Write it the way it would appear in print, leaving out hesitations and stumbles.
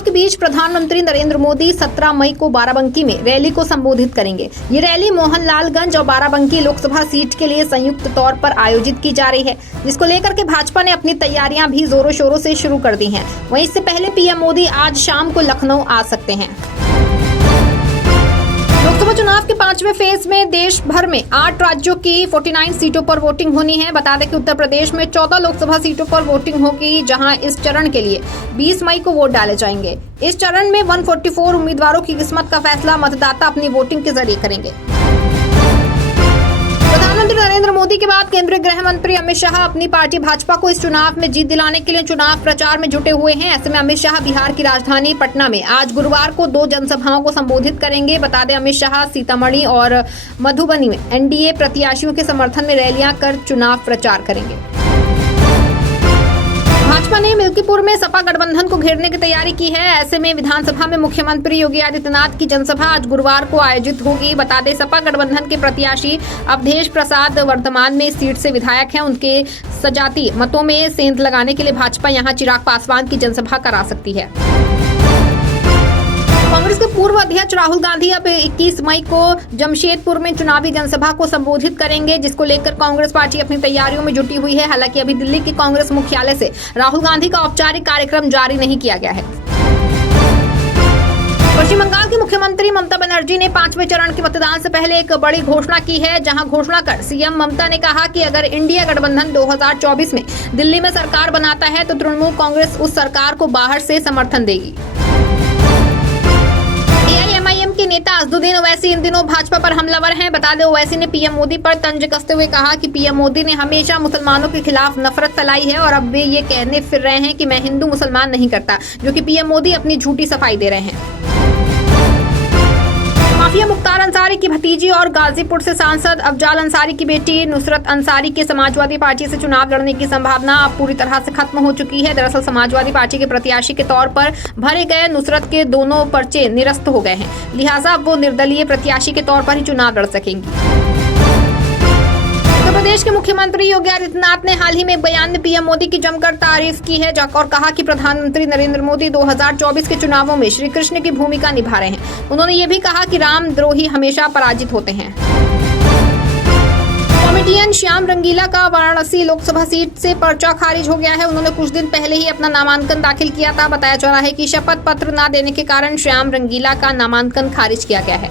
चुनाव के बीच प्रधानमंत्री नरेंद्र मोदी 17 मई को बाराबंकी में रैली को संबोधित करेंगे। ये रैली मोहनलालगंज और बाराबंकी लोकसभा सीट के लिए संयुक्त तौर पर आयोजित की जा रही है, जिसको लेकर के भाजपा ने अपनी तैयारियां भी जोरों शोरों से शुरू कर दी हैं। वहीं इससे पहले पीएम मोदी आज शाम को लखनऊ आ सकते हैं। लोकसभा चुनाव के 5वें फेज में देश भर में 8 राज्यों की 49 सीटों पर वोटिंग होनी है। बता दें कि उत्तर प्रदेश में 14 लोकसभा सीटों पर वोटिंग होगी, जहां इस चरण के लिए 20 मई को वोट डाले जाएंगे। इस चरण में 144 उम्मीदवारों की किस्मत का फैसला मतदाता अपनी वोटिंग के जरिए करेंगे। प्रधानमंत्री नरेंद्र मोदी के बाद केंद्रीय गृह मंत्री अमित शाह अपनी पार्टी भाजपा को इस चुनाव में जीत दिलाने के लिए चुनाव प्रचार में जुटे हुए हैं। ऐसे में अमित शाह बिहार की राजधानी पटना में आज गुरुवार को 2 जनसभाओं को संबोधित करेंगे। बता दें, अमित शाह सीतामढ़ी और मधुबनी में एनडीए प्रत्याशियों के समर्थन में रैलियां कर चुनाव प्रचार करेंगे। भाजपा ने मिल्कीपुर में सपा गठबंधन को घेरने की तैयारी की है। ऐसे में विधानसभा में मुख्यमंत्री योगी आदित्यनाथ की जनसभा आज गुरुवार को आयोजित होगी। बता दें, सपा गठबंधन के प्रत्याशी अवधेश प्रसाद वर्तमान में इस सीट से विधायक हैं। उनके सजाती मतों में सेंध लगाने के लिए भाजपा यहां चिराग पासवान की जनसभा करा सकती है। कांग्रेस के पूर्व अध्यक्ष राहुल गांधी अब 21 मई को जमशेदपुर में चुनावी जनसभा को संबोधित करेंगे, जिसको लेकर कांग्रेस पार्टी अपनी तैयारियों में जुटी हुई है। हालांकि अभी दिल्ली के कांग्रेस मुख्यालय से राहुल गांधी का औपचारिक कार्यक्रम जारी नहीं किया गया है। पश्चिम बंगाल की मुख्यमंत्री ममता बनर्जी ने 5वें चरण के मतदान से पहले एक बड़ी घोषणा की है, जहां घोषणा कर सीएम ममता ने कहा कि अगर इंडिया गठबंधन 2024 में दिल्ली में सरकार बनाता है तो तृणमूल कांग्रेस उस सरकार को बाहर से समर्थन देगी। एआईएमआईएम के नेता असदुद्दीन ओवैसी इन दिनों भाजपा पर हमलावर हैं। बता दें, ओवैसी ने पीएम मोदी पर तंज कसते हुए कहा कि पीएम मोदी ने हमेशा मुसलमानों के खिलाफ नफरत फैलाई है और अब वे ये कहने फिर रहे हैं कि मैं हिंदू मुसलमान नहीं करता, जो कि पीएम मोदी अपनी झूठी सफाई दे रहे हैं। माफिया मुख्तार अंसारी की भतीजी और गाजीपुर से सांसद अफजाल अंसारी की बेटी नुसरत अंसारी के समाजवादी पार्टी से चुनाव लड़ने की संभावना अब पूरी तरह से खत्म हो चुकी है। दरअसल समाजवादी पार्टी के प्रत्याशी के तौर पर भरे गए नुसरत के दोनों पर्चे निरस्त हो गए हैं, लिहाजा अब वो निर्दलीय प्रत्याशी के तौर पर ही चुनाव लड़ सकेंगी। उत्तर प्रदेश के मुख्यमंत्री योगी आदित्यनाथ ने हाल ही में एक बयान में पीएम मोदी की जमकर तारीफ की है और कहा कि प्रधानमंत्री नरेंद्र मोदी 2024 के चुनावों में श्री कृष्ण की भूमिका निभा रहे हैं। उन्होंने ये भी कहा कि रामद्रोही हमेशा पराजित होते हैं। कॉमेडियन श्याम रंगीला का वाराणसी लोकसभा सीट से पर्चा खारिज हो गया है। उन्होंने कुछ दिन पहले ही अपना नामांकन दाखिल किया था। बताया जा रहा है कि शपथ पत्र न देने के कारण श्याम रंगीला का नामांकन खारिज किया गया है।